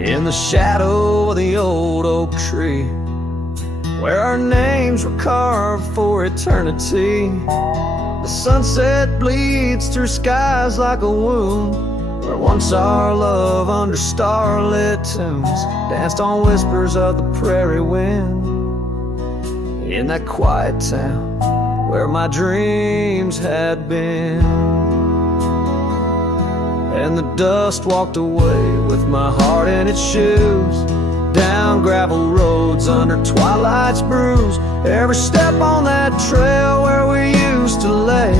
in the shadow of the old oak tree, where our names were carved for eternity. The sunset bleeds through skies like a wound, where once our love under starlit tunes danced on whispers of the prairie wind. In that quiet town where my dreams had been, and the dust walked away with my heart in its shoes, down gravel roads under twilight's bruise. Every step on that trail where we used to lay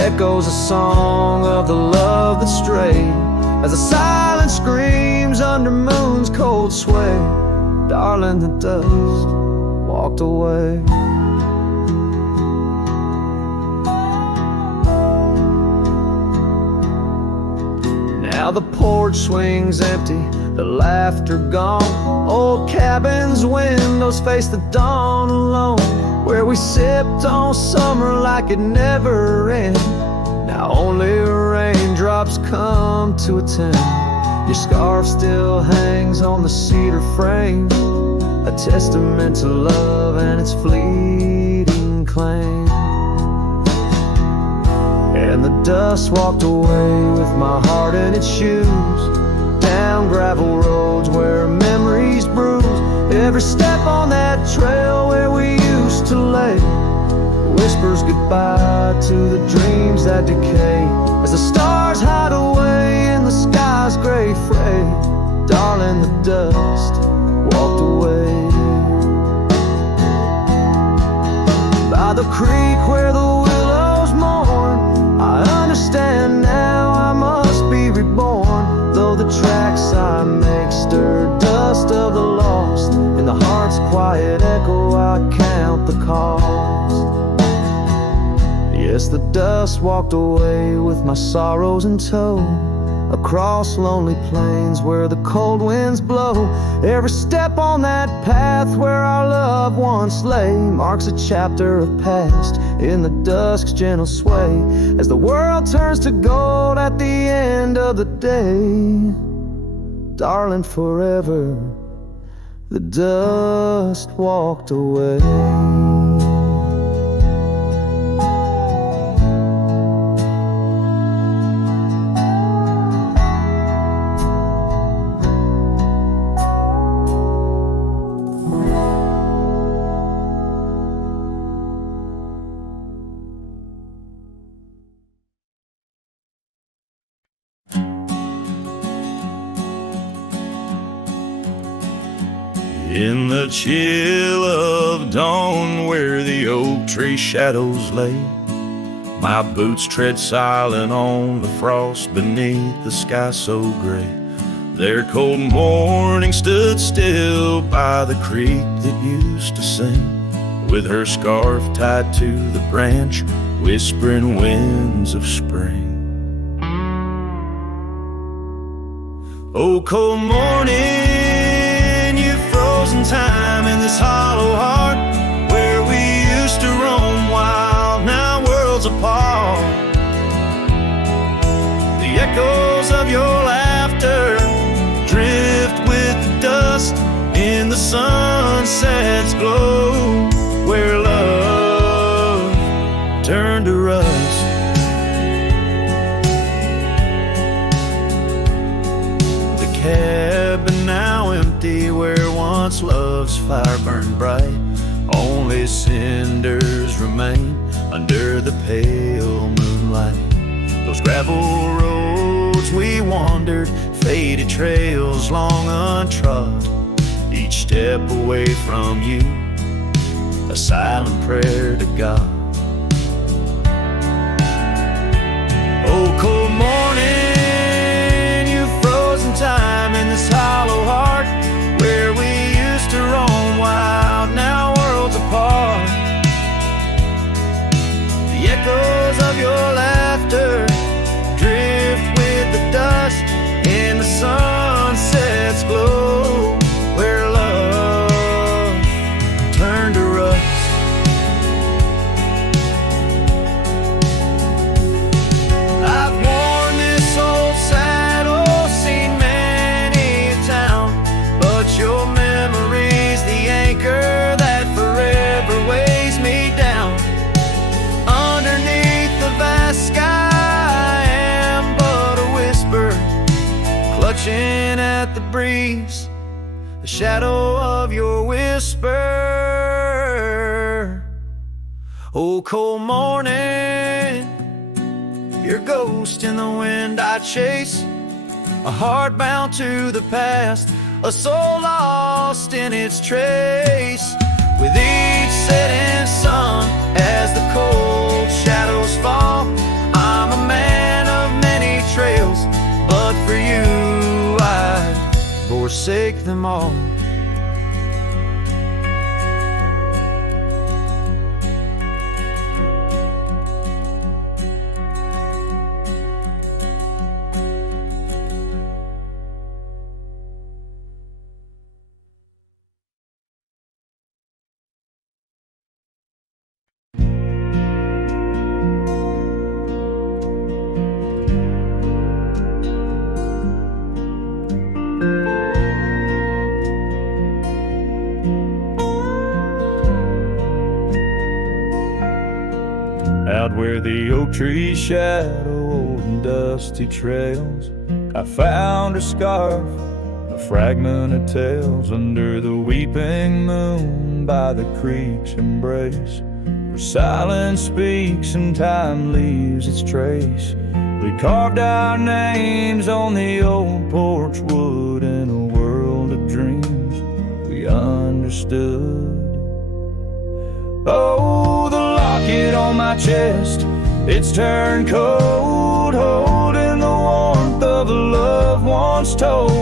echoes a song of the love that strayed, as the silence screams under moon's cold sway. Darling, the dust walked away. Now the porch swings empty, the laughter gone. Old cabins' windows face the dawn alone, where we sipped on summer like it never ended. Now only raindrops come to attend. Your scarf still hangs on the cedar frame, a testament to love and its fleeting claim. And the dust walked away with my heart in its shoes, down gravel roads where memories bruise. Every step on that trail where we used to lay whispers goodbye to the dreams that decay, as the stars hide away in the sky's gray fray. Darling, the dust walked away. By the creek where the willows mourn, I understand now I must be reborn. Though the tracks I make stir dust of the lost, in the heart's quiet echo I count the cost. Yes, the dust walked away with my sorrows in tow, across lonely plains where the cold winds blow. Every step on that path where our love once lay marks a chapter of past in the dusk's gentle sway, as the world turns to gold at the end of the day. Darling, forever the dust walked away. In the chill of dawn where the oak tree shadows lay, my boots tread silent on the frost beneath the sky so gray. Their cold morning stood still by the creek that used to sing, with her scarf tied to the branch, whispering winds of spring. Oh, cold morning, frozen time in this hollow heart, where we used to roam wild, now worlds apart. The echoes of your laughter drift with the dust in the sunset's glow, where love turned to rust. The cabin now empty where once love's fire burned bright, only cinders remain under the pale moonlight. Those gravel roads we wandered, faded trails long untrod, each step away from you, a silent prayer to God. Oh, cold morning, you frozen time in this hollow heart, where we used to roam wild, now worlds apart. The echoes of your laughter drift with the dust in the sunset's glow, where love turned to rust. clutching at the breeze, the shadow of your whisper. Oh, cold morning, your ghost in the wind I chase, a heart bound to the past, a soul lost in its trace. With each setting sun, as the cold shadows fall, I'm a man of many trails, but for you I'd forsake them all. Out where the oak trees shadow old and dusty trails, I found a scarf, a fragment of tales, under the weeping moon by the creek's embrace, where silence speaks and time leaves its trace. We carved our names on the old porch wood in a world of dreams we understood. Oh, the locket on my chest, it's turned cold, holding the warmth of a love once told.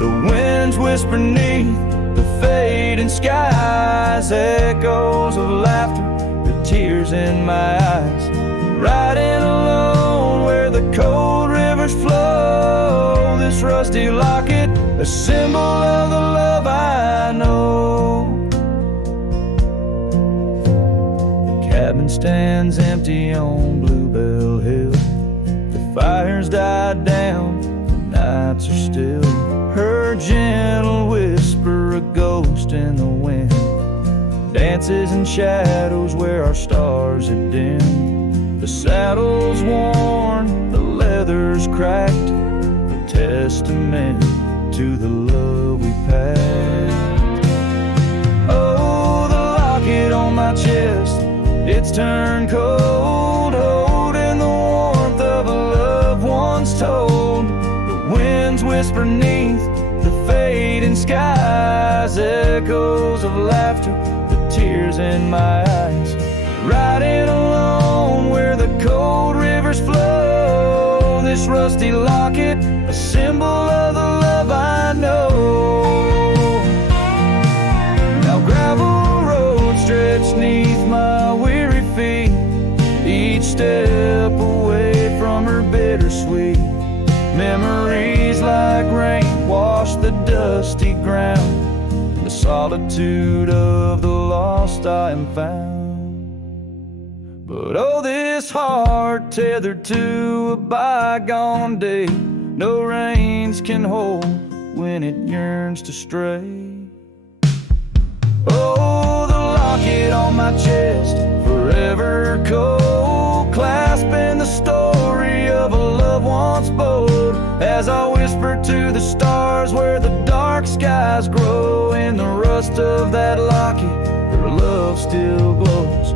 The winds whisper neath the fading skies, echoes of laughter, the tears in my eyes. Riding alone where the cold rivers flow, this rusty locket, a symbol of the love I know. Cabin stands empty on Bluebell Hill. The fire's died down, the nights are still. Her gentle whisper, a ghost in the wind, dances in shadows where our stars had dimmed. The saddle's worn, the leather's cracked, a testament to the love we packed. Oh, the locket on my chest, it's turned cold, holding the warmth of a love once told. The winds whisper neath the fading skies, echoes of laughter, the tears in my eyes. Riding alone where the cold rivers flow, this rusty locket, a symbol of the love I know. Now gravel roads stretch neath my weary feet, each step away from her bittersweet. Memories like rain wash the dusty ground, in the solitude of the lost I am found. But oh, this heart tethered to a bygone day, no reins can hold when it yearns to stray. Oh, the locket on my chest, forever cold, clasping the story of a love once bold. As I whisper to the stars where the dark skies grow, in the rust of that locket, her love still glows.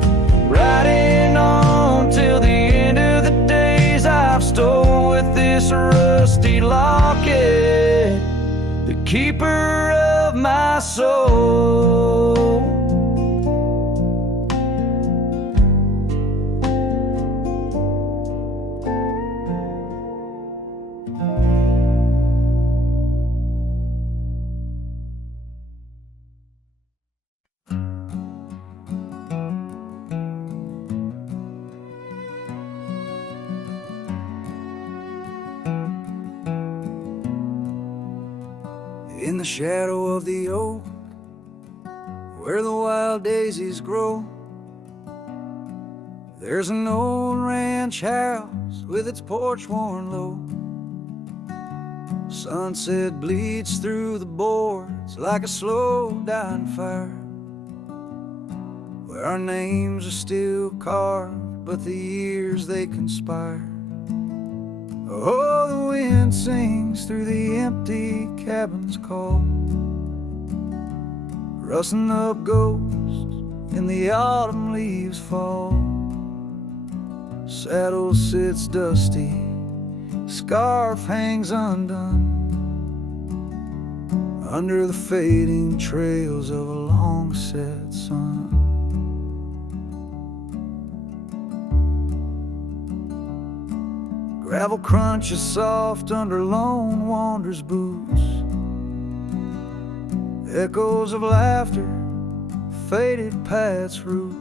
Riding on till the end of the days I've stole with this rusty locket, the keeper of my soul. In the shadow of the oak, where the wild daisies grow, there's an old ranch house with its porch worn low. Sunset bleeds through the boards like a slow dying fire, where our names are still carved, but the years they conspire. Oh, the wind sings through the empty cabins call. Rustling up ghosts in the autumn leaves fall. Saddle sits dusty, scarf hangs undone, under the fading trails of a long set sun. Gravel crunches soft under lone wanderer's boots. Echoes of laughter faded past roots.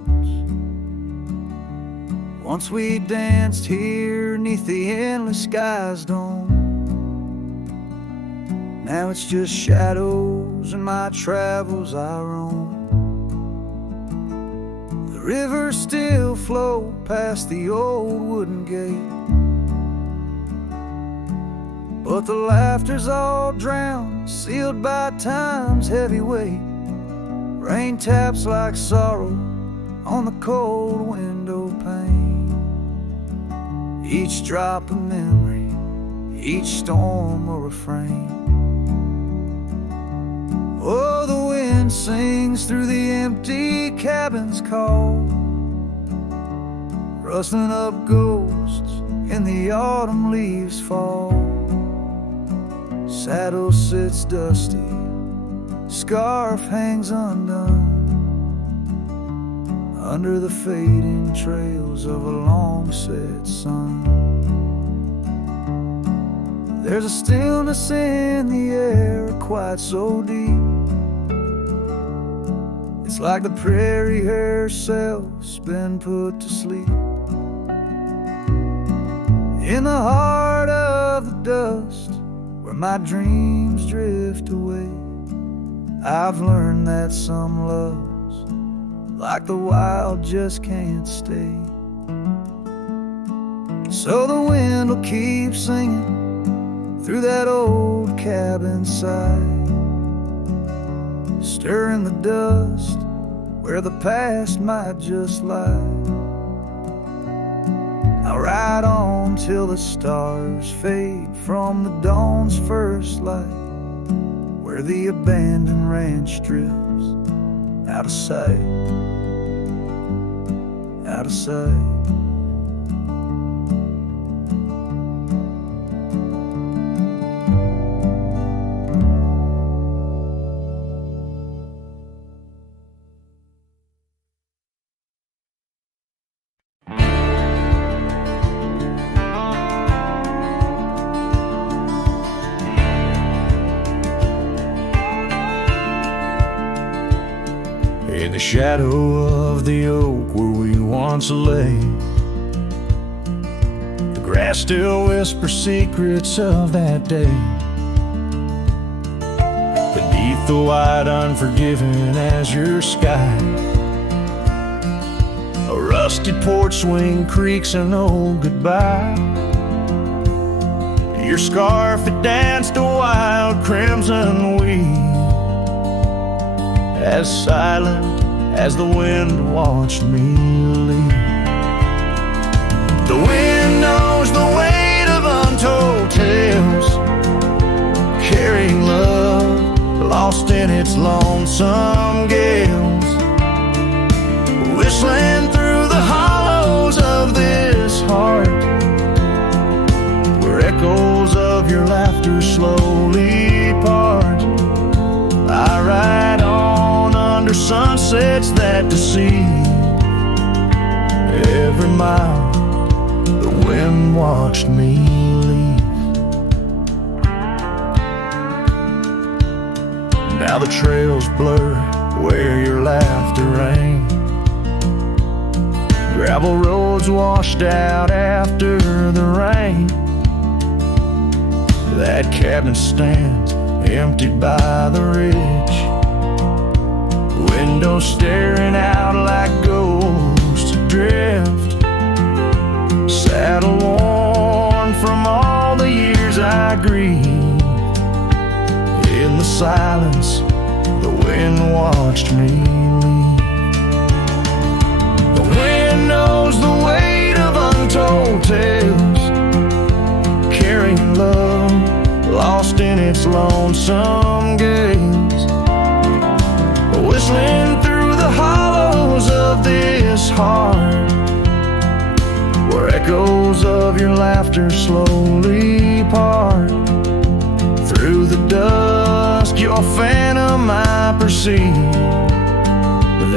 Once we danced here neath the endless sky's dome. Now it's just shadows in my travels I roam. The rivers still flow past the old wooden gate, but the laughter's all drowned, sealed by time's heavy weight. Rain taps like sorrow on the cold window pane. Each drop a memory, each storm a refrain. Oh, the wind sings through the empty cabin's call, rustling up ghosts in the autumn leaves fall. Saddle sits dusty, scarf hangs undone, under the fading trails of a long set sun. There's a stillness in the air quite so deep. It's like the prairie herself's been put to sleep. In the heart of the dust where my dreams drift away, I've learned that some loves, like the wild, just can't stay. So the wind will keep singing through that old cabin side, stirring the dust where the past might just lie. I'll ride on till the stars fade from the dawn's first light, where the abandoned ranch drifts out of sight, out of sight. In the shadow of the oak where we once lay, the grass still whispers secrets of that day. Beneath the wide unforgiving azure sky, a rusty porch swing creaks an old goodbye. Your scarf, it danced a wild crimson weave, as silent as the wind watched me leave. The wind knows the weight of untold tales, carrying love lost in its lonesome gales, whistling through the hollows of this heart, where echoes of your laughter slowly part. I ride on under sunsets that deceive. Every mile the wind watched me leave. Now the trails blur where your laughter rang, gravel roads washed out after the rain. That cabin stands emptied by the ridge, windows staring out like ghosts adrift. Saddle worn from all the years I grieved. In the silence, the wind watched me leave. The wind knows the weight of untold tales, carrying love lost in its lonesome gaze, whistling through the hollows of this heart, where echoes of your laughter slowly part. Through the dusk, your phantom I perceive.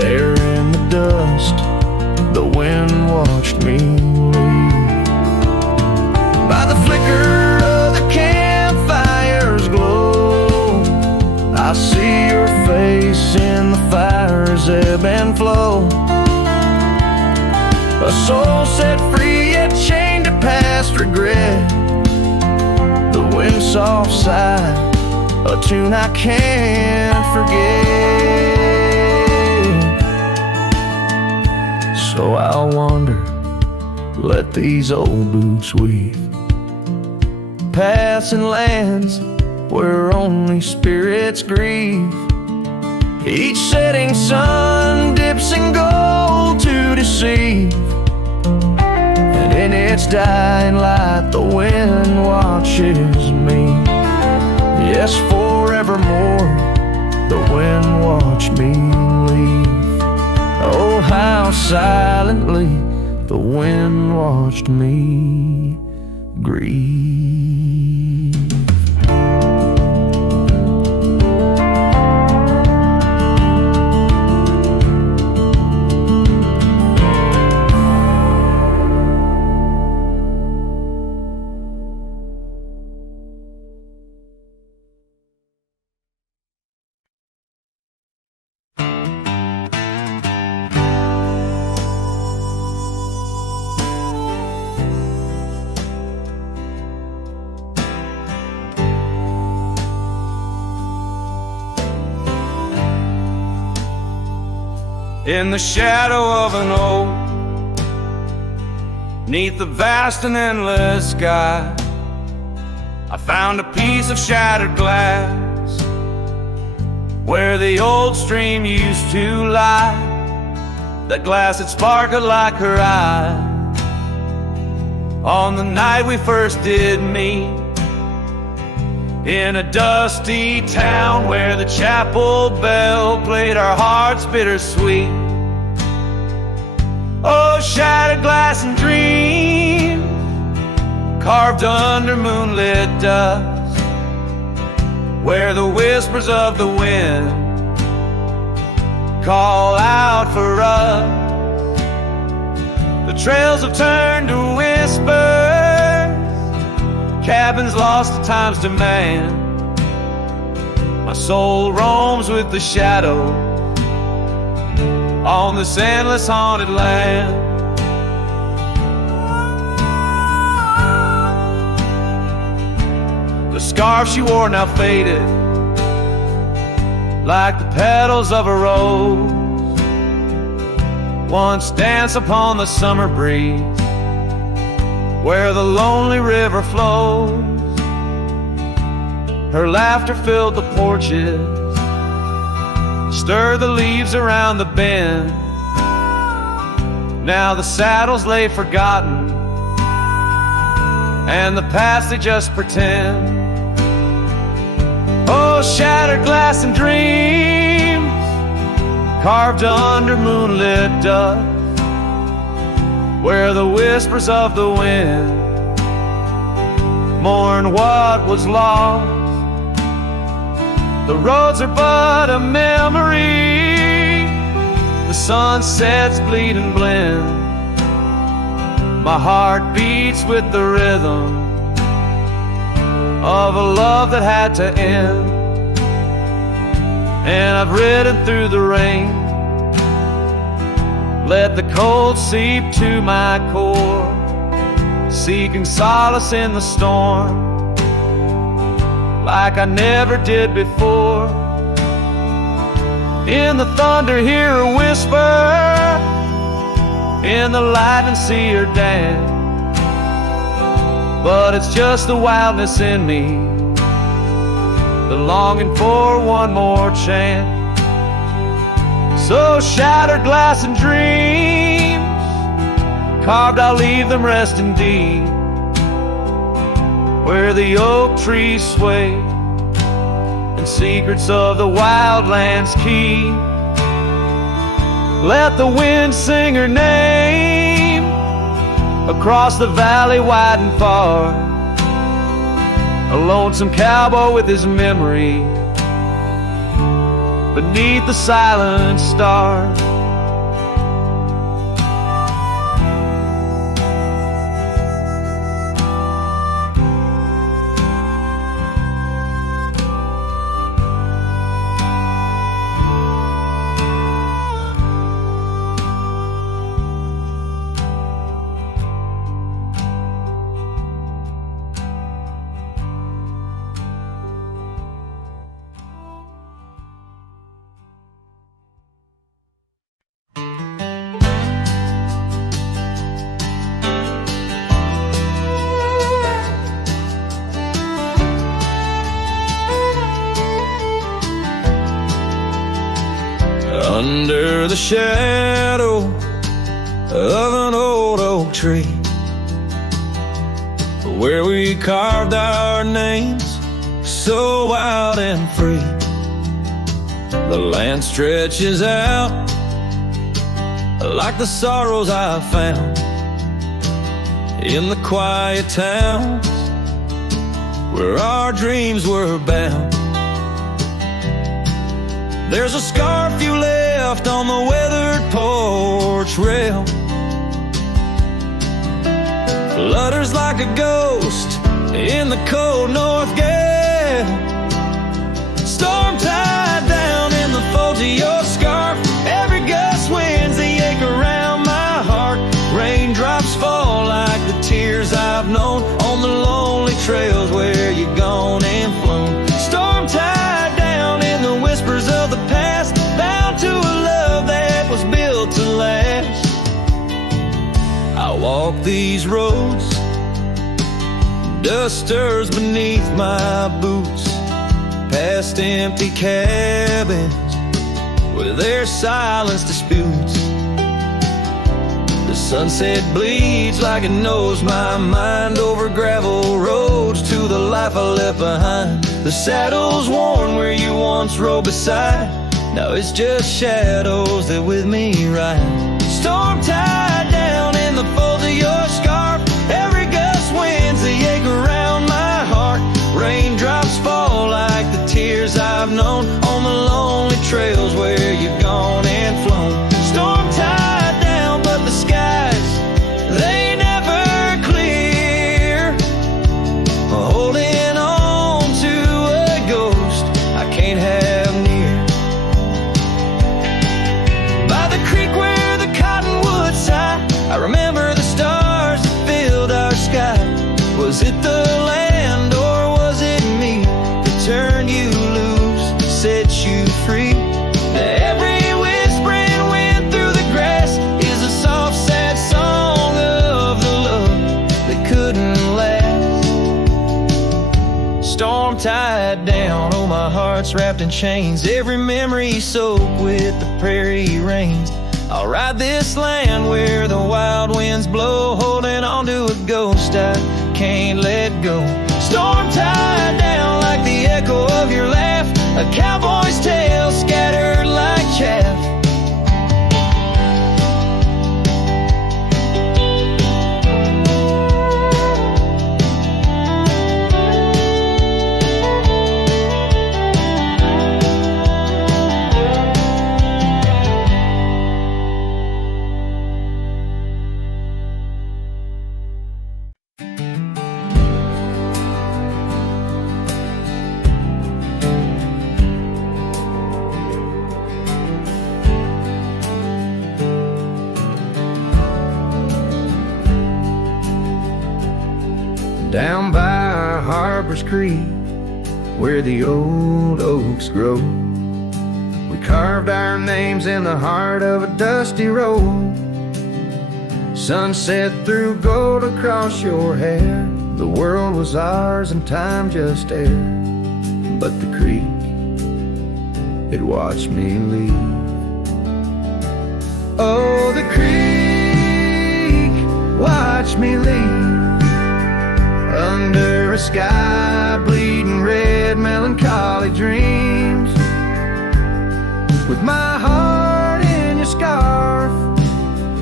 There in the dust, the wind watched me leave. By the flicker of the campfire's glow, I see your face in the fire's ebb and flow. A soul set free yet chained to past regret. The wind's soft sigh, a tune I can't forget. So I'll wander, let these old boots weave, passing lands where only spirits grieve. Each setting sun dips in gold to deceive, and in its dying light the wind watches me. Yes, forevermore the wind watched me leave. Oh, how silently the wind watched me grieve. In the shadow of an oak, 'neath the vast and endless sky, I found a piece of shattered glass where the old stream used to lie. That glass had sparkled like her eye on the night we first did meet, in a dusty town where the chapel bell played our hearts bittersweet. Oh, shattered glass and dreams carved under moonlit dust, where the whispers of the wind call out for us. The trails have turned to whispers, cabins lost to time's demand. My soul roams with the shadow on this endless haunted land. The scarf she wore now faded like the petals of a rose, once danced upon the summer breeze where the lonely river flows. Her laughter filled the porches, stirred the leaves around the bend. Now the saddles lay forgotten, and the past they just pretend. Oh, shattered glass and dreams carved under moonlit dust, where the whispers of the wind mourn what was lost. The roads are but a memory, the sunsets bleed and blend. My heart beats with the rhythm of a love that had to end. And I've ridden through the rain, let the cold seep to my core, seeking solace in the storm like I never did before. In the thunder hear her whisper, in the lightning see her dance. But it's just the wildness in me, the longing for one more chance. So shattered glass and dreams carved, I'll leave them resting deep, where the oak trees sway and secrets of the wildlands keep. Let the wind sing her name across the valley wide and far. A lonesome cowboy with his memory beneath the silent stars. Under the shadow of an old oak tree, where we carved our names so wild and free. The land stretches out like the sorrows I found in the quiet towns where our dreams were bound. There's a scarf you left on the weathered porch rail, flutters like a ghost in the cold north gale. Storm tied down in the folds of your scarf, every gust winds the ache around my heart. Raindrops fall like the tears I've known on the lonely trails where you've gone and flown. Storm tied down in the whispers of the past, bound to a love that was built to last. I walk these roads, dust stirs beneath my boots, past empty cabins with their silence disputes. The sunset bleeds like it knows my mind over gravel roads to the life I left behind. The saddle's worn where you once rode beside, now it's just shadows that with me ride. Storm tied down in the folds of your scarf, every gust winds the ache around my heart. Raindrops fall like the tears I've known on the lonely trails where you've gone and flown. Storm tied down, but the skies, they never clear. Holding on to a ghost I can't have near. By the creek where the cottonwoods sigh, I remember the stars that filled our sky. Was it the land or was it me that turned you loose, set you free? Every whispering wind through the grass is a soft, sad song of the love that couldn't last. Storm tied down, oh my heart's wrapped in chains, every memory soaked with the prairie rains. I'll ride this land where the wild winds blow, holding on to a ghost I can't let go. Storm tied down like the echo of your laugh, a cowboy's tale scattered like chaff. Down by Harper's Creek, where the old oaks grow, we carved our names in the heart of a dusty road. Sunset threw gold across your hair, the world was ours and time just air. But the creek, it watched me leave. Oh, the creek watched me leave. Under a sky bleeding red, melancholy dreams. With my heart in your scarf,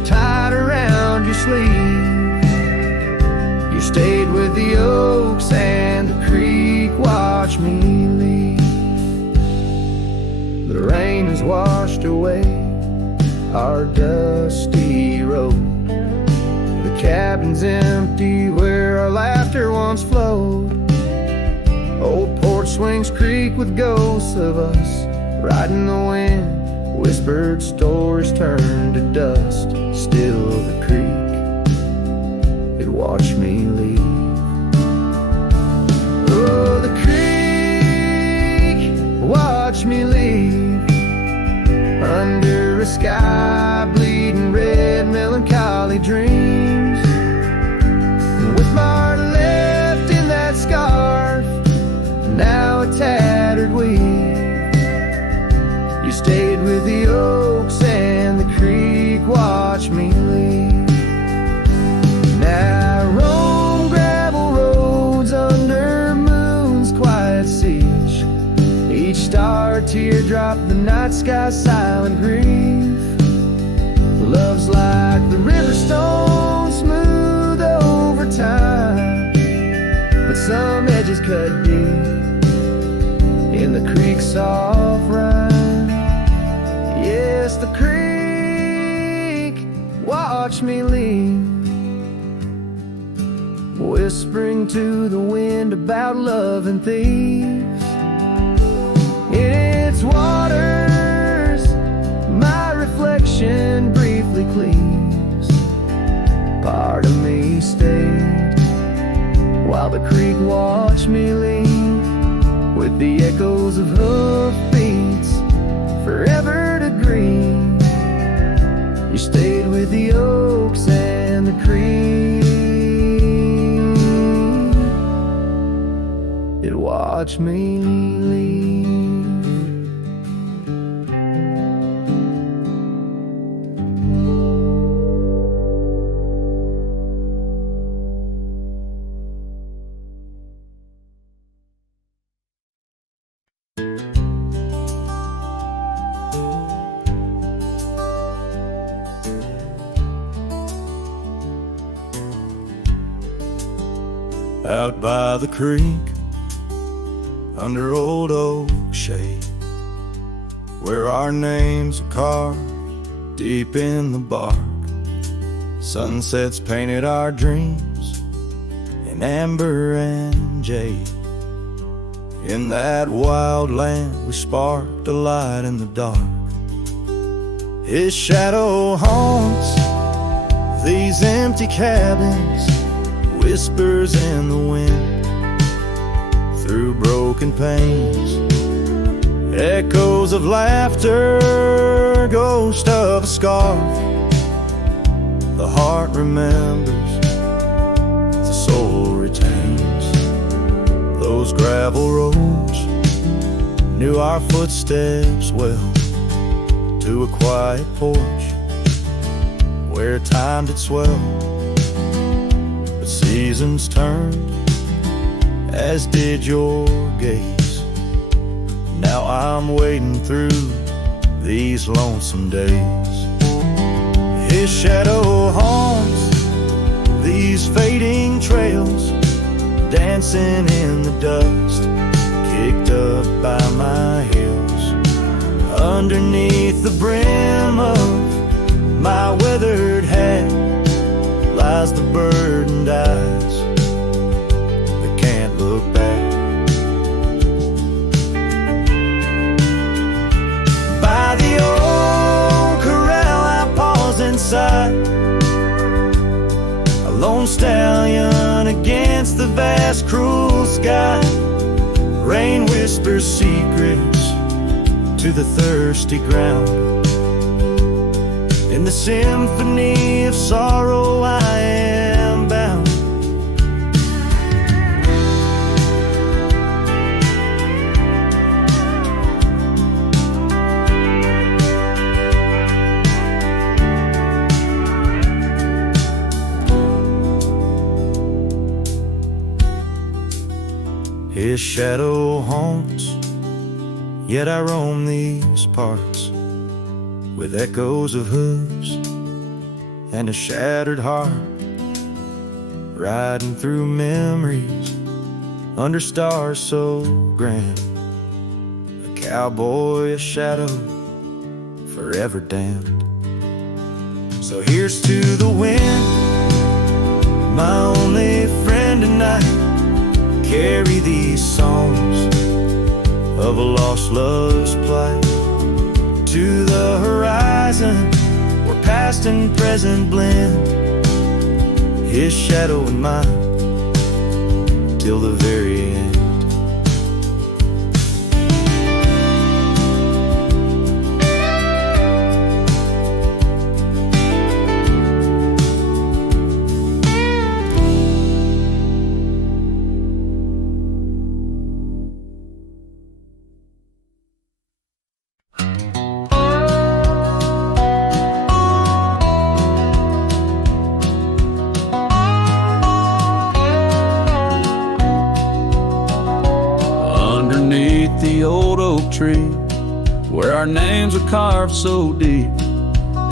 tied around your sleeve. You stayed with the oaks and the creek, watched me leave. The rain has washed away our dusty road. The cabin's empty where our laughter once flowed. Old porch swings creak with ghosts of us riding the wind. Whispered stories turn to dust. Still the creek, it watched me leave. Oh, the creek watched me leave. Under a sky bleeding red, melancholy dreams. With my heart left in that scarf, now a tattered weed. You stayed with the oaks and the creek, watched me leave. Now I roam gravel roads under moon's quiet siege. Each star teardrop, the night sky silent grief. Love's like the river stone, smooth over time, but some edges cut deep in the creek's soft rhyme. Yes, the creek watched me leave, whispering to the wind about love and thieves. In its waters, my reflection briefly cleaves. Part of me stayed while the creek watched me leave, with the echoes of hoofbeats forever to grieve. You stayed with the oaks and the creek, it watched me leave. Out by the creek, under old oak shade, where our names are carved deep in the bark. Sunsets painted our dreams in amber and jade. In that wild land we sparked a light in the dark. His shadow haunts these empty cabins, whispers in the wind through broken panes, echoes of laughter, ghost of a scarf. The heart remembers, the soul retains. Those gravel roads knew our footsteps well, to a quiet porch where time did swell. Seasons turned, as did your gaze. Now I'm wading through these lonesome days. His shadow haunts these fading trails, dancing in the dust, kicked up by my heels. Underneath the brim of my weathered hat lies the burdened eyes that can't look back. By the old corral I pause inside, a lone stallion against the vast cruel sky. Rain whispers secrets to the thirsty ground. In the symphony of sorrow I am bound. his shadow haunts, yet I roam these parts with echoes of hooves and a shattered heart, riding through memories under stars so grand. A cowboy, a shadow, forever damned. So here's to the wind, my only friend tonight. Carry these songs of a lost love's plight to the horizon, where past and present blend, his shadow and mine, till the very end. The old oak tree, where our names are carved so deep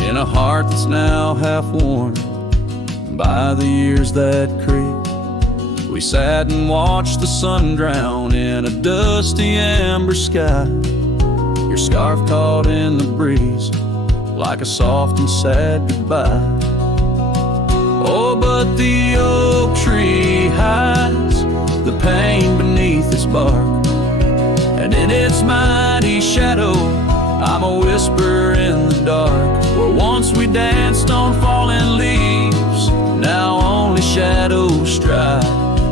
in a heart that's now half worn by the years that creep. We sat and watched the sun drown in a dusty amber sky, your scarf caught in the breeze like a soft and sad goodbye. Oh, but the oak tree hides the pain beneath its bark, and in its mighty shadow, I'm a whisper in the dark. Where once we danced on fallen leaves, now only shadows stride,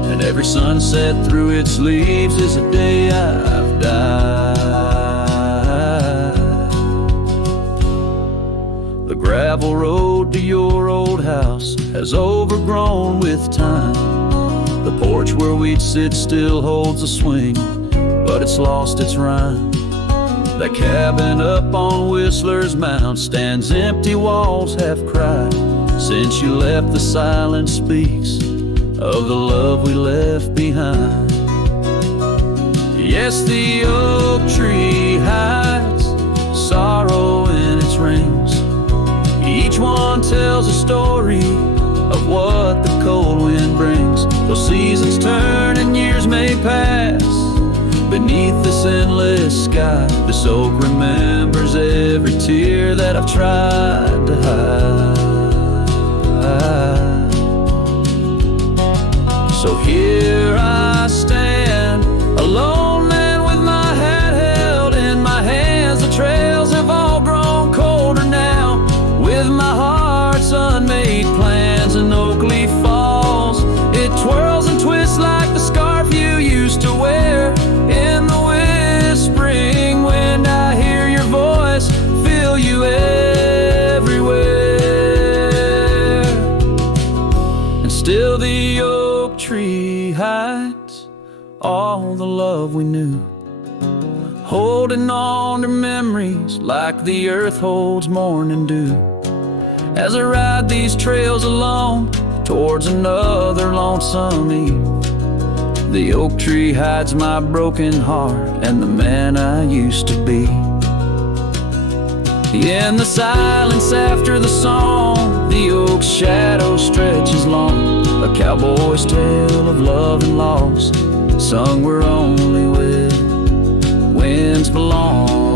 and every sunset through its leaves is a day I've died. The gravel road to your old house has overgrown with time. The porch where we'd sit still holds a swing, but it's lost its rhyme. That cabin up on Whistler's Mound stands empty, walls half cried. Since you left, the silence speaks of the love we left behind. Yes, the oak tree hides sorrow in its rings. Each one tells a story of what the cold wind brings. Though seasons turn and years may pass, beneath this endless sky, this oak remembers every tear that I've tried to hide. So here I stand, alone and with my hat held in my hands. The trails have all grown colder now, with my heart's unmade plans. And oak leaf falls, it twirls and twists like the scarf you used to wear. In the whispering wind, I hear your voice, feel you everywhere. And still the oak tree hides all the love we knew, holding on to memories like the earth holds morning dew. As I ride these trails alone towards another lonesome eve, the oak tree hides my broken heart and the man I used to be. In the silence after the song, the oak's shadow stretches long, a cowboy's tale of love and loss, sung where only winds belong.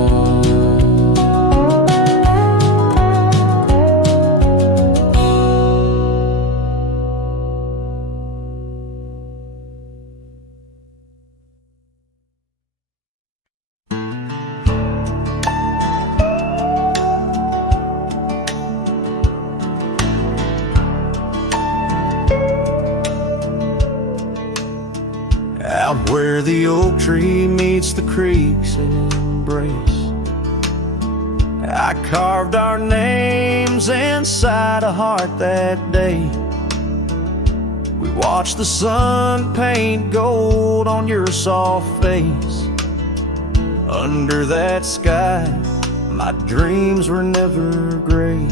Out where the oak tree meets the creek's embrace, I carved our names inside a heart that day. We watched the sun paint gold on your soft face. Under that sky, my dreams were never gray.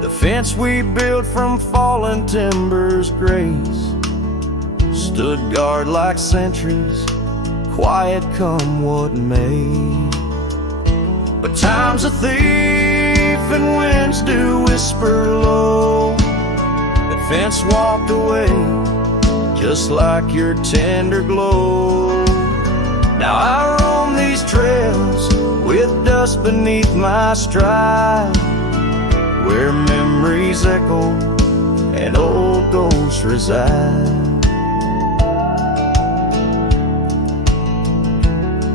The fence we built from fallen timbers grace stood guard like sentries, quiet come what may. But time's a thief and winds do whisper low. That fence walked away just like your tender glow. Now I roam these trails with dust beneath my stride, where memories echo and old ghosts reside.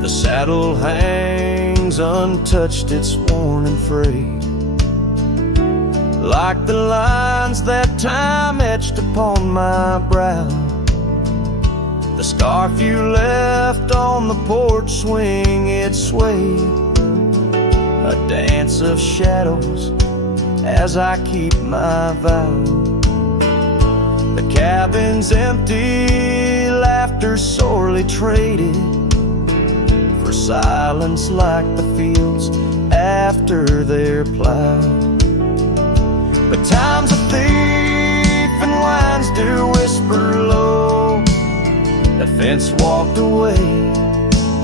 The saddle hangs untouched, it's worn and frayed, like the lines that time etched upon my brow. The scarf you left on the porch swing, it swayed, a dance of shadows as I keep my vow. The cabin's empty, laughter sorely traded for silence like the fields after they're plowed. But time's a thief and winds do whisper low. The fence walked away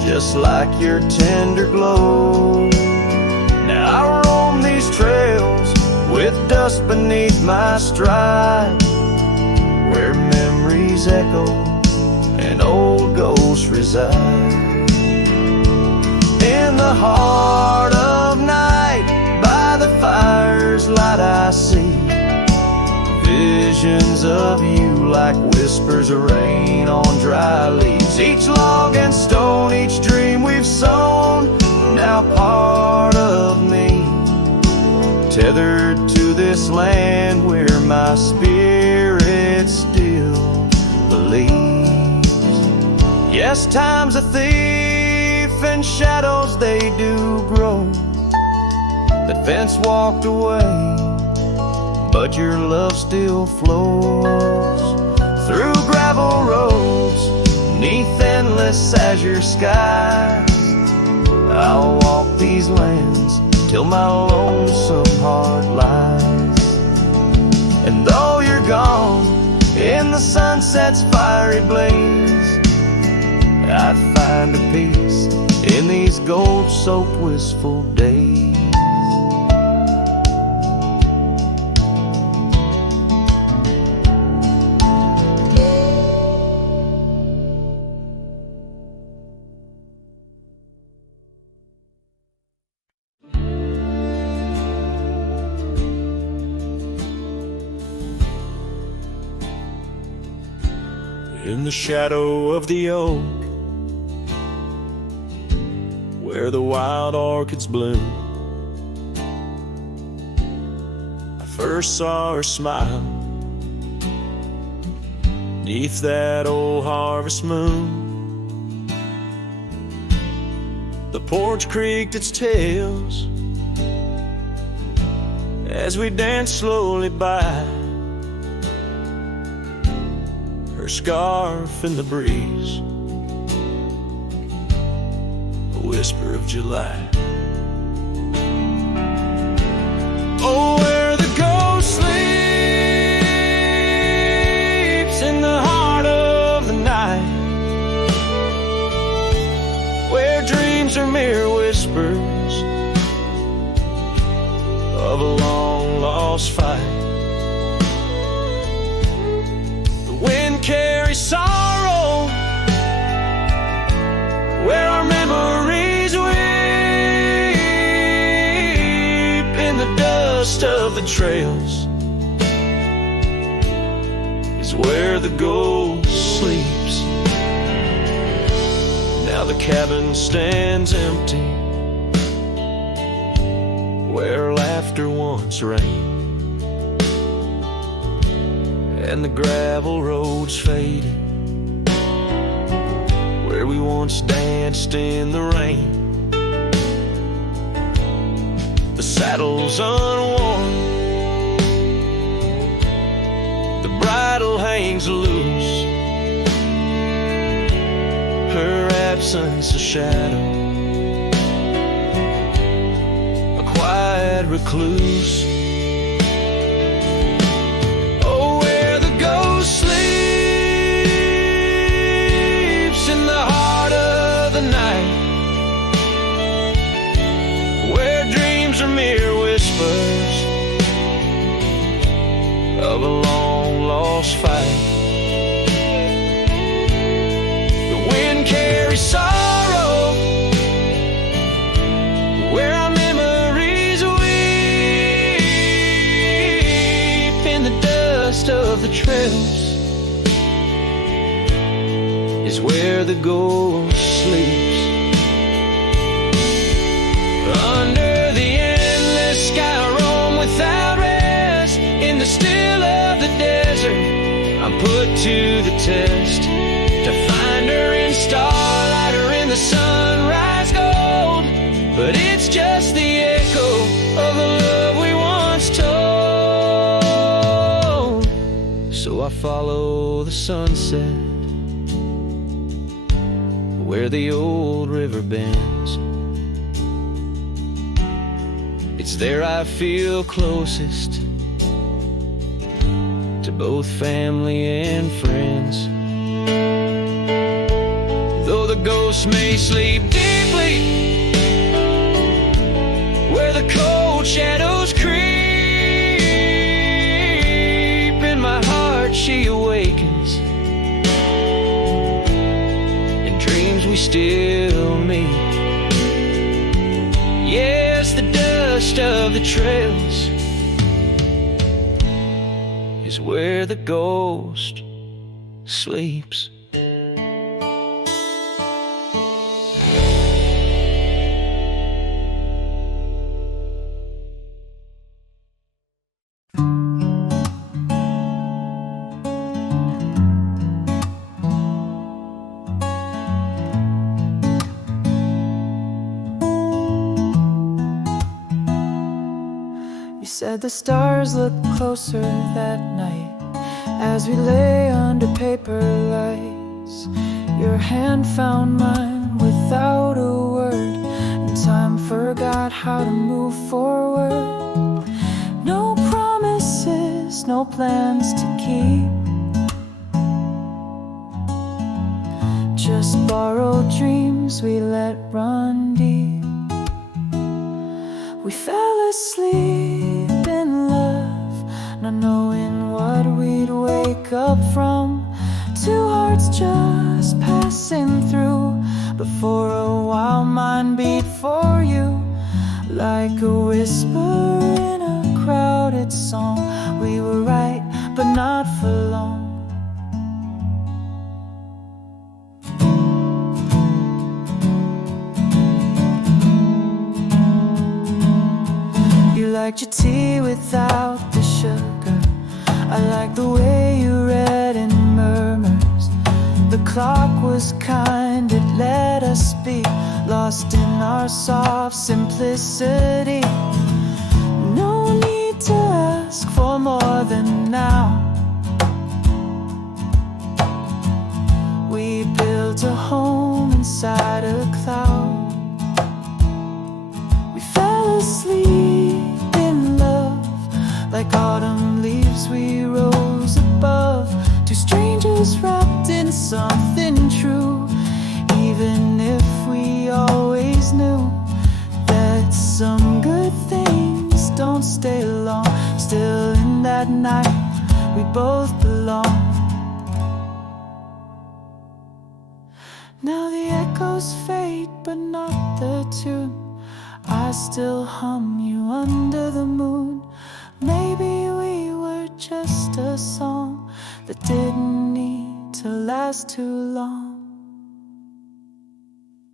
just like your tender glow. Now I roam these trails with dust beneath my stride, where memories echo and old ghosts reside. In the heart of night, by the fire's light I see visions of you like whispers of rain on dry leaves. Each log and stone, each dream we've sown, now part of me, tethered to this land where my spirit still believes. Yes, time's a thief and shadows they do grow. The fence walked away, but your love still flows through gravel roads, neath endless azure skies. I'll walk these lands till my lonesome heart lies. And though you're gone in the sunset's fiery blaze, I find a peace in these gold-soaked wistful days. In the shadow of the oak, where the wild orchids bloom, I first saw her smile neath that old harvest moon. The porch creaked its tails as we danced slowly by, her scarf in the breeze, a whisper of July. Oh, where the ghost sleeps in the heart of the night, where dreams are mere whispers of a long lost fight. Wind carries sorrow where our memories weep. In the dust of the trails is where the ghost sleeps. Now the cabin stands empty, where laughter once reigned, and the gravel roads faded, where we once danced in the rain. The saddle's unworn, the bridle hangs loose, her absence a shadow, a quiet recluse. of the night, where dreams are mere whispers of a long lost fight. The wind carries sorrow where our memories weep in the dust of the trails is where the ghost sleeps. Under the endless sky I roam without rest. In the still of the desert I'm put to the test, to find her in starlight or in the sunrise gold. But it's just the echo of the love we once told. So I follow the sunset where the old river bends. It's there I feel closest to both family and friends. Though the ghosts may sleep deeply where the cold shadows creep, in my heart she awakens, in dreams we still meet. Yes, the dust of the trails is where the ghost sleeps. Said the stars looked closer that night as we lay under paper lights. Your hand found mine without a word, and time forgot how to move forward. No promises, no plans to keep, just borrowed dreams we let run deep. We fell asleep in love, not knowing what we'd wake up from. Two hearts just passing through, but for a while mine beat for you, like a whisper in a crowded song. We were right, but not for long. You liked your tea without the sugar. I like the way you read in murmurs. The clock was kind, it let us be lost in our soft simplicity. No need to ask for more than now. We built a home inside a cloud. We fell asleep in love, like autumn leaves we rose above. Two strangers wrapped in something true, even if we always knew that some good things don't stay long. Still in that night we both belong. Now the echoes fade, but not the tune. I still hum you under the moon. Maybe we were just a song that didn't need to last too long.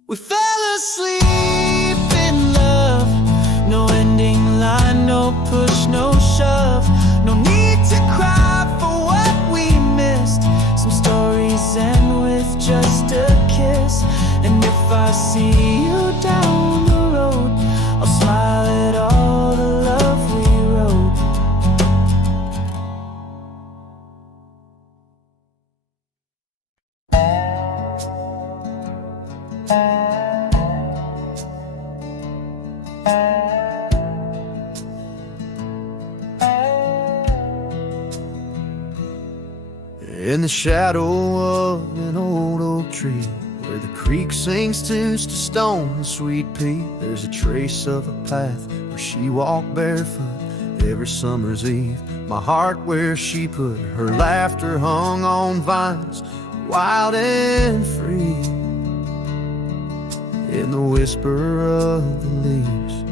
We fell asleep in love, no ending line, no push, no shove. No need to cry for what we missed. Some stories end with just a kiss. And if I see you down the road, I'll smile at all the love we wrote. In the shadow of an old oak tree, where the creek sings tunes to Stone and Sweet Pea. There's a trace of a path where she walked barefoot every summer's eve. My heart where she put her laughter hung on vines, wild and free. In the whisper of the leaves,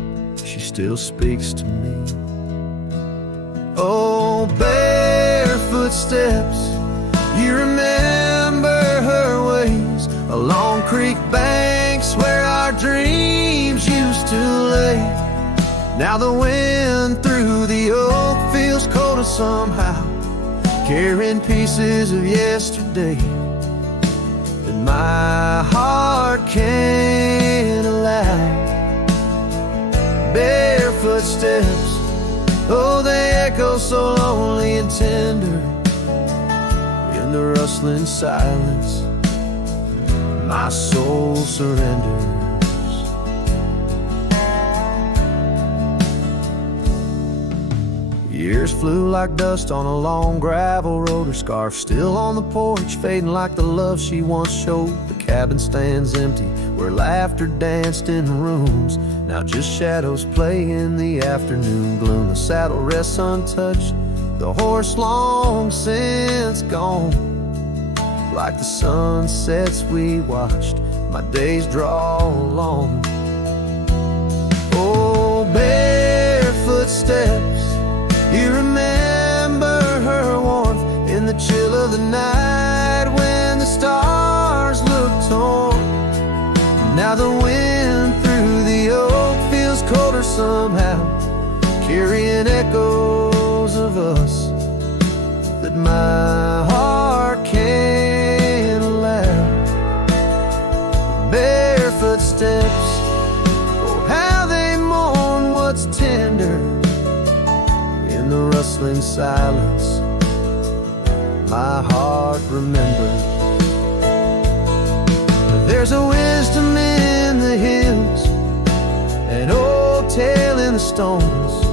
she still speaks to me. Oh, barefoot steps, you remember her ways along creek banks where our dreams used to lay. Now the wind through the oak feels colder somehow, carrying pieces of yesterday that my heart can't allow. Barefoot steps, oh, they echo so lonely and tender in the rustling silence. My soul surrenders. Years flew like dust on a long gravel road. Her scarf still on the porch, fading like the love she once showed. The cabin stands empty where laughter danced in rooms. Now just shadows play in the afternoon gloom. The saddle rests untouched, the horse long since gone. Like the sunsets we watched, my days draw long. Oh, barefoot steps, you remember her warmth in the chill of the night when the stars looked torn. Now the wind through the oak feels colder somehow, carrying echoes of us that my heart can't allow. Barefoot steps, oh how they mourn what's tender in the rustling silence. My heart remembers. There's a wisdom in the hills, an old tale in the stones,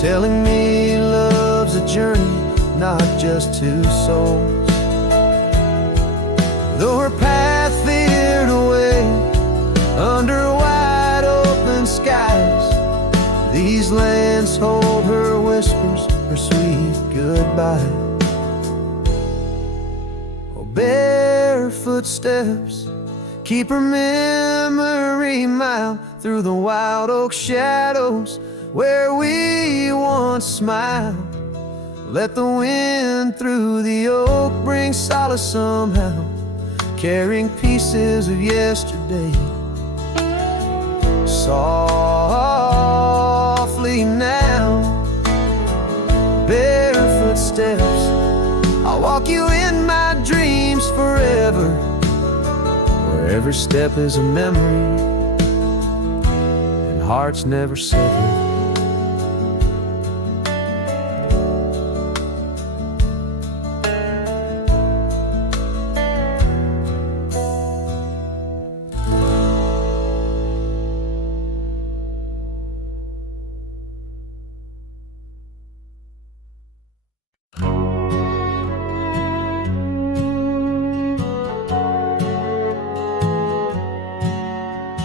telling me love's a journey, not just two souls. Though her path veered away under wide open skies, these lands hold her whispers, her sweet goodbye. Oh, barefoot steps, keep her memory mild through the wild oak shadows where we once smiled. Let the wind through the oak bring solace somehow, carrying pieces of yesterday. Softly now, barefoot steps, I'll walk you in my dreams forever, where every step is a memory and hearts never sever.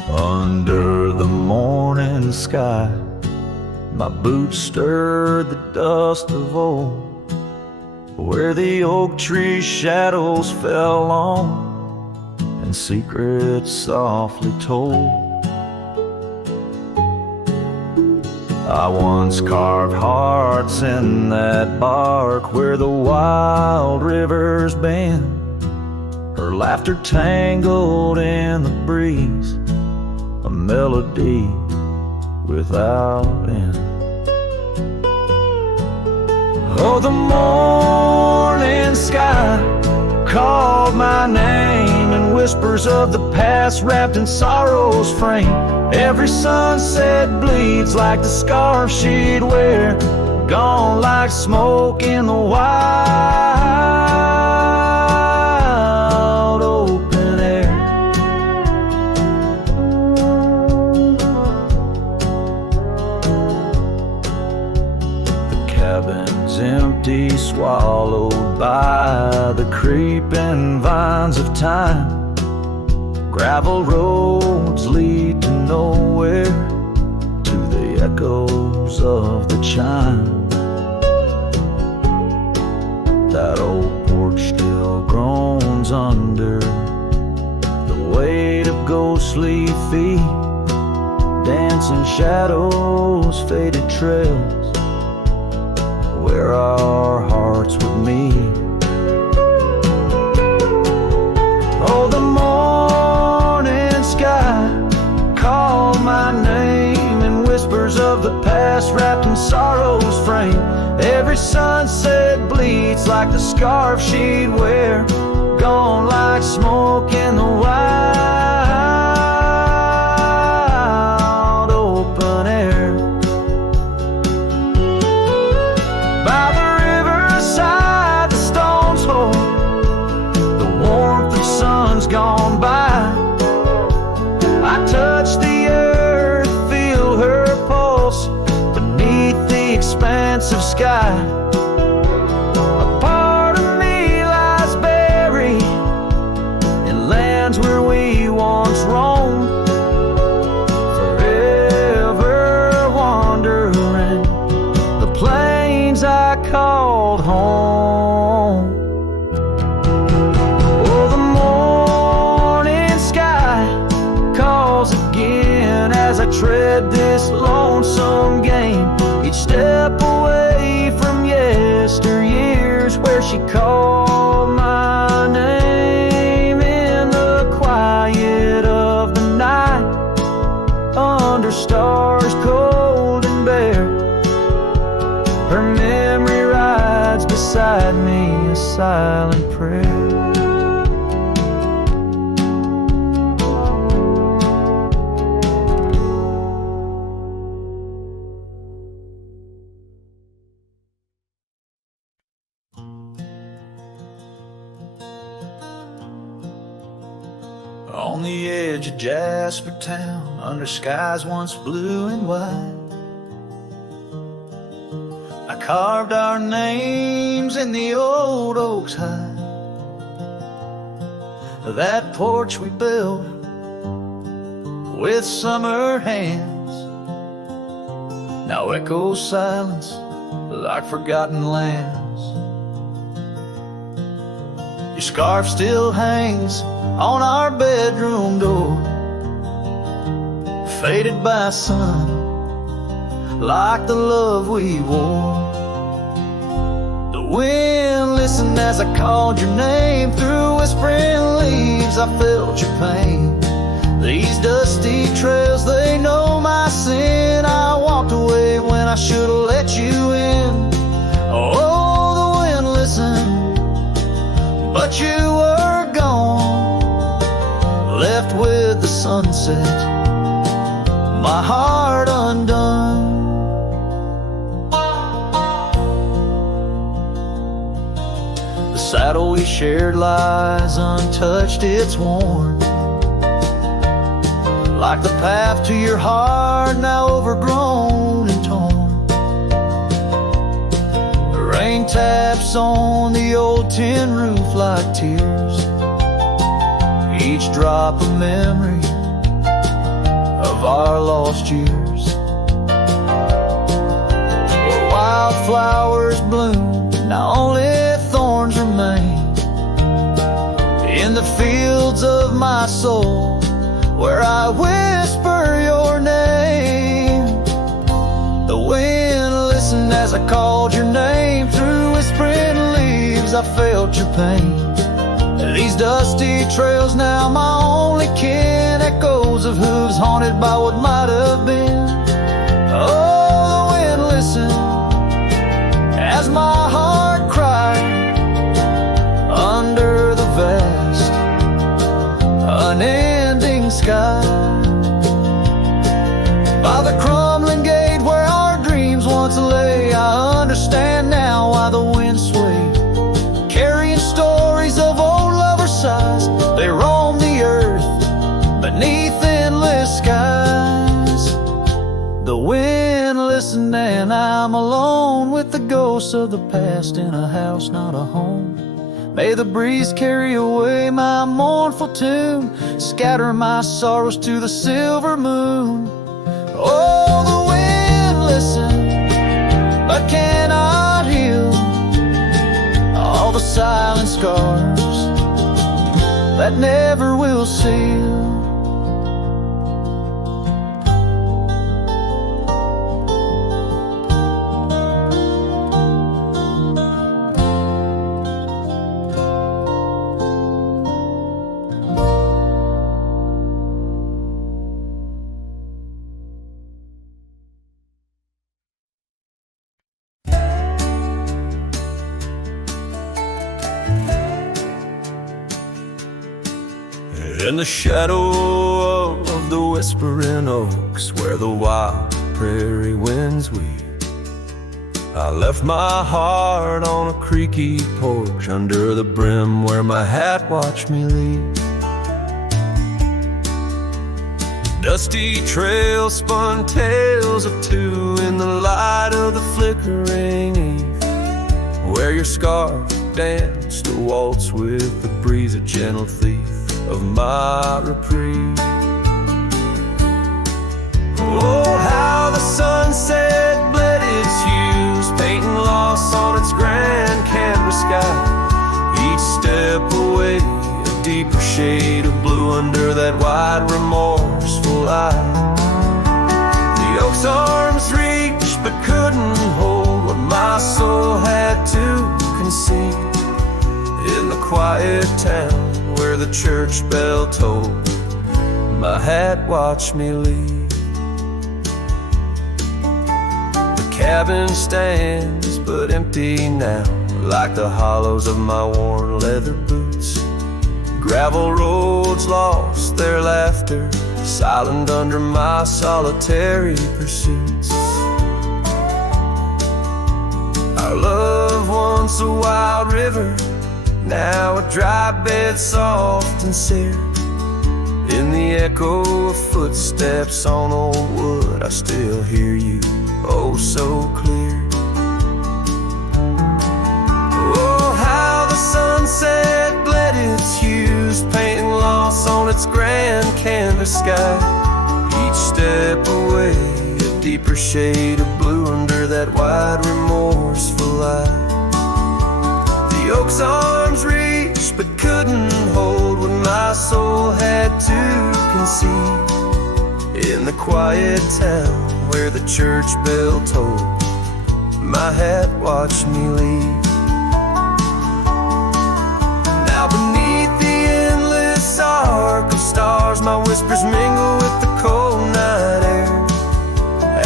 Under the morning sky, my boots stirred the dust of old, where the oak tree shadows fell on and secrets softly told. I once carved hearts in that bark where the wild rivers bend, her laughter tangled in the breeze, a melody without end. Oh, the morning sky called my name in whispers of the past wrapped in sorrow's frame. Every sunset bleeds like the scarf she'd wear, gone like smoke in the wild open air. The cabin's empty, swallowed by the creeping vines of time. Gravel roads lead to nowhere, to the echoes of the chime. That old porch still groans under the weight of ghostly feet, dancing shadows, faded trails, where our hearts would meet. Oh, the morning sky called my name in whispers of the past, wrapped in sorrow's frame. Every sunset bleeds like the scarf she'd wear, gone like smoke in the wild open air. By the riverside the stones hold the warmth of sun's gone by. I touch the earth, feel her pulse beneath the expanse of sky. A part of me lies buried in lands where we once roamed, forever wandering the plains I called home. Oh, the morning sky calls again as I tread this lonesome game, each step away from yesteryears where she called my name in the quiet of the night, under stars cold and bare. Her memory rides beside me, a silent prayer. On the edge of Jasper Town, under skies once blue and white, I carved our names in the old oak's hide. That porch we built with summer hands now echoes silence like forgotten lands. Your scarf still hangs on our bedroom door, faded by sun, like the love we wore. The wind listened as I called your name, through whispering leaves I felt your pain. These dusty trails, they know my sin. I walked away when I should have let you in. Oh, the wind listened, but you were gone, left with the sunset, my heart undone. The saddle we shared lies untouched, it's worn, like the path to your heart, now overgrown and torn. The rain taps on the old tin roof like tears, each drop a memory of our lost years. Where wildflowers bloom, now only thorns remain. In the fields of my soul, where I whisper your name. The wind listened as I called your name, through whispering leaves I felt your pain. These dusty trails now my only kin, echoes of hooves haunted by what might have been. Oh, the wind listened as my heart cried under the vast, unending sky. By the crumbling gate where our dreams once lay, I understand now why the wind swayed, carrying stories of old lover sighs. They roam the earth beneath endless skies. The wind listened and I'm alone with the ghosts of the past, in a house not a home, May the breeze carry away my mournful tune, scatter my sorrows to the silver moon. Oh, the wind listens, but cannot heal all the silent scars that never will seal. In the shadow of the whispering oaks, where the wild prairie winds weep, I left my heart on a creaky porch under the brim where my hat watched me leave. Dusty trail spun tales of two in the light of the flickering eve, where your scarf danced a waltz with the breeze, a gentle thief of my reprieve. Oh, how the sunset bled its hues, painting loss on its grand canvas sky. Each step away, a deeper shade of blue under that wide remorseful eye. The oak's arms reached but couldn't hold what my soul had to concede. In the quiet town where the church bell tolled, my hat watched me leave. The cabin stands but empty now, like the hollows of my worn leather boots. Gravel roads lost their laughter, silent under my solitary pursuits. Our love, once a wild river, now a dry bed soft and sere. In the echo of footsteps on old wood, I still hear you, oh so clear. Oh, how the sunset bled its hues, painting loss on its grand canvas sky. Each step away, a deeper shade of blue under that wide remorseful light. The oak's arms reached but couldn't hold what my soul had to concede. In the quiet town where the church bell tolled, my hat watched me leave. Now beneath the endless arc of stars, my whispers mingle with the cold night air,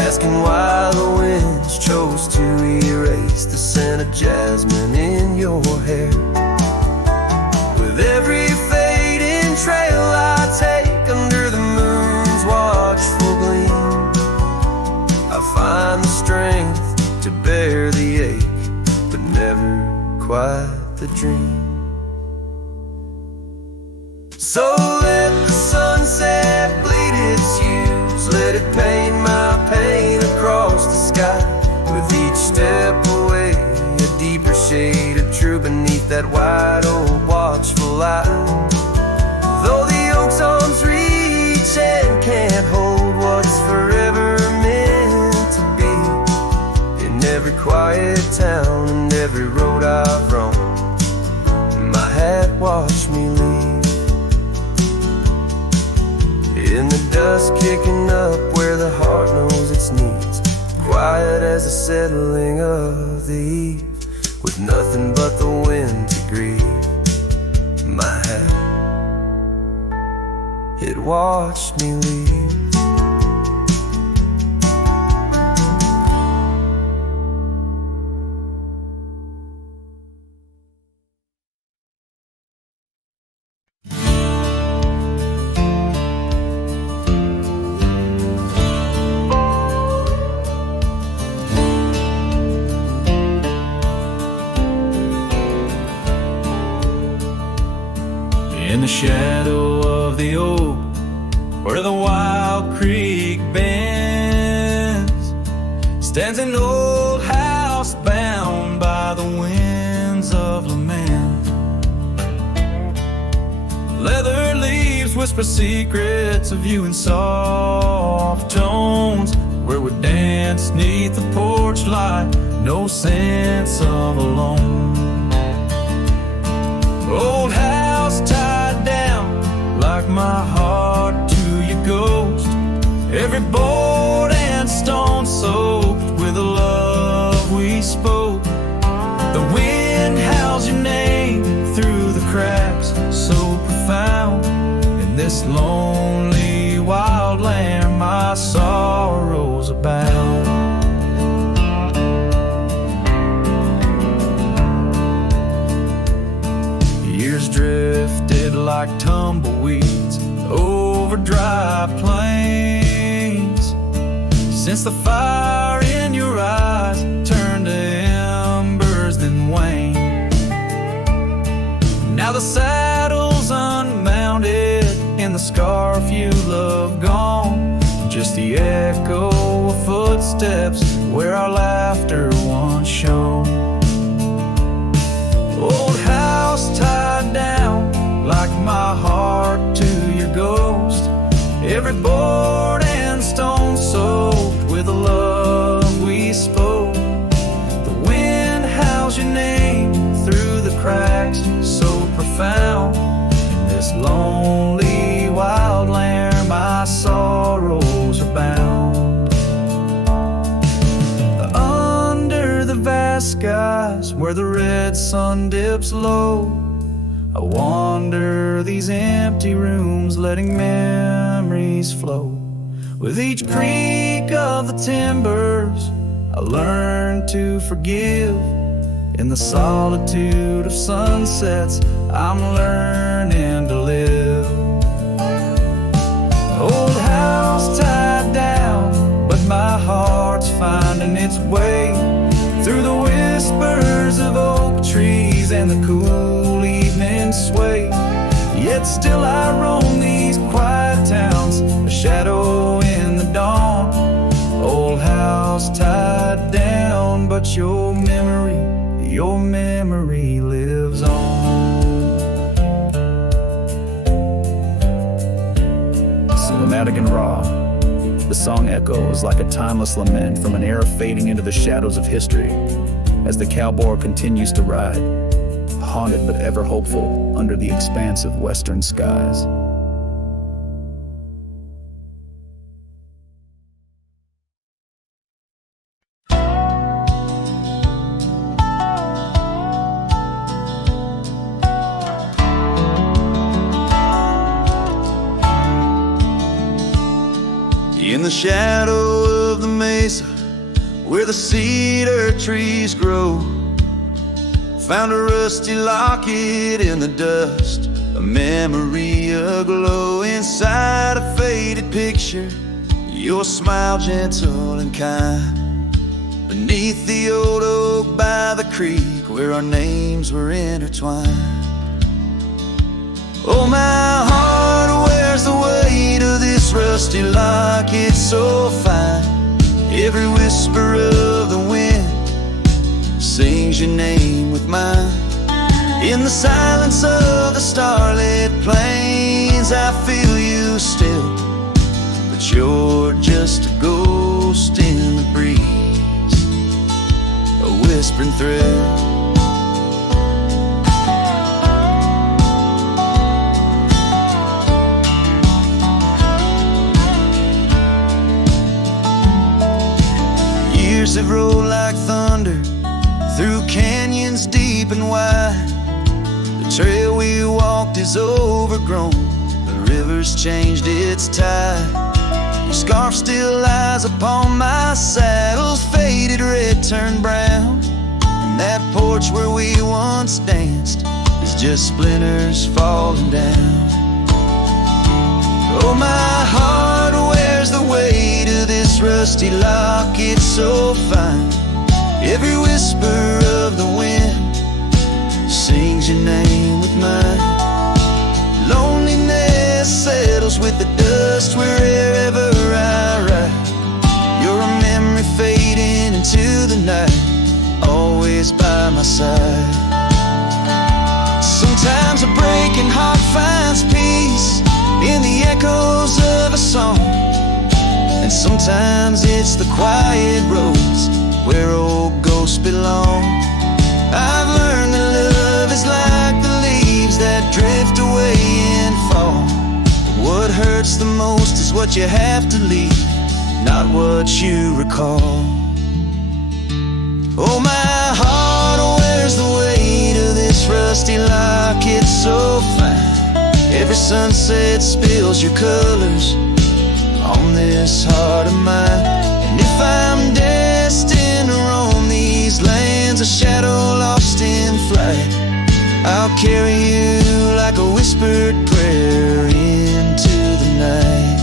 asking why the winds chose to erase the scent of jasmine in your hair. With every fading trail I take under the moon's watchful gleam, I find the strength to bear the ache, but never quite the dream. So let the sunset bleed its hues, let it paint my pain across the sky. With each step away, a deeper shade of true beneath that wide old watchful light. Though the oak's arms reach and can't hold what's forever meant to be, in every quiet town and every road I've roamed, my hat watched me leave. In the dust kicking up where the heart knows its needs, quiet as the settling of the eve, with nothing but the wind to grieve, my hat, it watched me leave. In the shadow of the oak, where the wild creek bends, stands an old house bound by the winds of lament. whisper secrets of you in soft tones, where we dance neath the porch light, no sense of alone. Old house tied down like my heart to your ghost, every board and stone soaked with the love we spoke. The wind howls your name through the cracks, so profound. In this lonely wild land my sorrows abound. Years drifted like tumbleweeds over dry plains, since the fire in your eyes turned to embers then waned. Now the saddle's unmounted and the scarf you love gone, just the echo of footsteps where our laughter once shone. Old house tied down like my heart to your ghost, every board and stone soaked with the love we spoke. The wind howls your name through the cracks, so profound. In this lonely wild land my sorrows are bound. Under the vast skies where the red sun dips low, I wander these empty rooms, letting memories flow. With each creak of the timbers I learn to forgive. In the solitude of sunsets I'm learning to live. Old house tied down, but my heart's finding its way through the whispers of oak trees and the cool evening sway. Yet still I roam these quiet towns, a shadow in the dawn. Old house tied down, but your memory lives on. Cinematic and raw, the song echoes like a timeless lament from an era fading into the shadows of history as the cowboy continues to ride, haunted but ever hopeful under the expansive western skies. In the shadow of the mesa where the cedar trees grow, found a rusty locket in the dust, a memory aglow. Inside a faded picture, your smile gentle and kind, beneath the old oak by the creek where our names were intertwined. Oh, my heart wears the weight of this rusty locket so fine. Every whisper of the wind sings your name with mine. In the silence of the starlit plains I feel you still, but you're just a ghost in the breeze, a whispering thrill. Years have rolled like thunder through canyons deep and wide. The trail we walked is overgrown, the river's changed its tide. Your scarf still lies upon my saddle's faded red turned brown, and that porch where we once danced is just splinters falling down. Oh, my heart wears the weight of this rusty locket so fine. Every whisper of the wind sings your name with mine. Loneliness settles with the dust wherever I ride. You're a memory fading into the night, always by my side. Sometimes a breaking heart finds peace in the echoes of a song. And sometimes it's the quiet roads where old ghosts belong. I've learned that love is like the leaves that drift away and fall. What hurts the most is what you have to leave, not what you recall. Oh, my heart wears the weight of this rusty locket so fine. Every sunset spills your colors on this heart of mine. And if I'm destined to roam these lands of shadow lost in flight, I'll carry you like a whispered prayer into the night.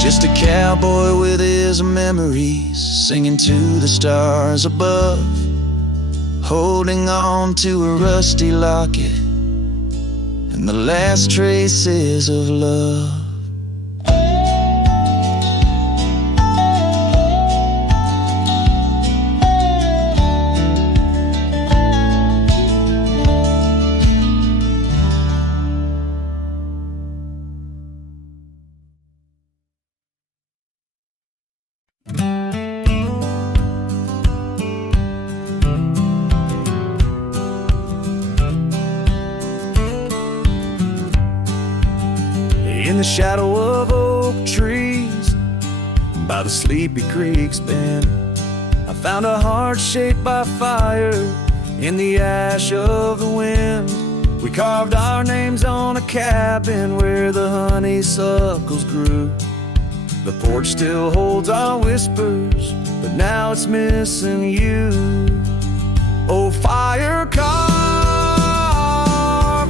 Just a cowboy with his memories, singing to the stars above, holding on to a rusty locket and the last traces of love. In the shadow of oak trees by the sleepy creek's bend, I found a heart shaped by fire in the ash of the wind. We carved our names on a cabin where the honeysuckles grew. The porch still holds our whispers, but now it's missing you. Oh, fire carved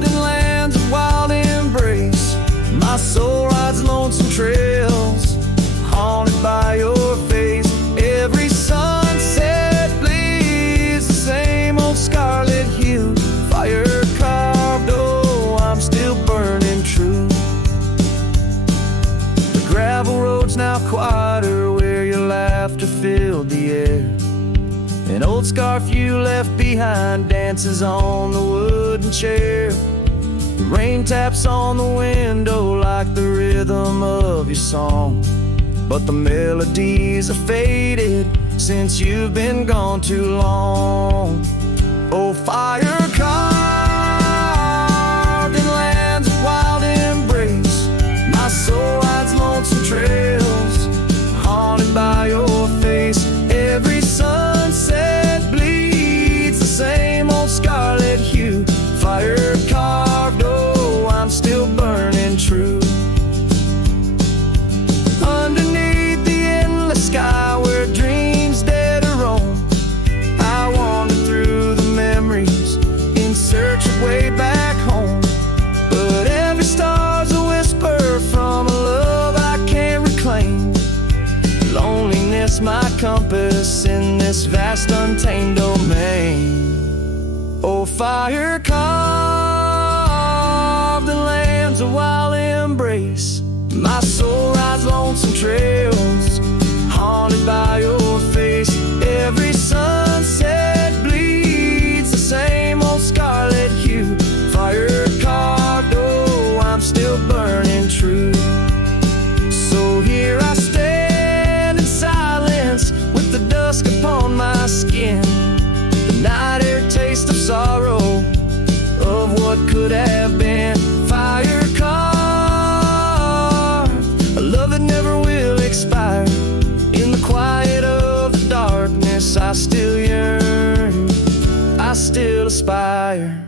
in lands of wild embrace, my soul rides lonesome trails, haunted by your face. Every sunset bleeds the same old scarlet hue. Fire carved, oh, I'm still burning true. The gravel road's now quieter where your laughter filled the air. An old scarf you left behind dances on the wooden chair. The rain taps on the window like the rhythm of your song, but the melodies are faded since you've been gone too long. Oh, fire carved in lands of wild embrace, my soul rides lonesome trails, haunted by your face. Every sunset bleeds the same old scarlet hue. Fire carved, oh, I'm still burning true. Underneath the endless sky where dreams dare to roam, I wander through the memories in search of way back home. But every star's a whisper from a love I can't reclaim. Loneliness my compass in this vast untamed domain. Oh, fire carved in lands of wild embrace, my soul rides lonesome trails, haunted by your face. Every sunset bleeds the same old scarlet hue. Fire carved, oh, I'm still burning true. So here I stand in silence with the dusk upon my skin, the night air taste of sorrow of what could have been. Fire carved, a love that never will expire. In the quiet of the darkness I still yearn, I still aspire.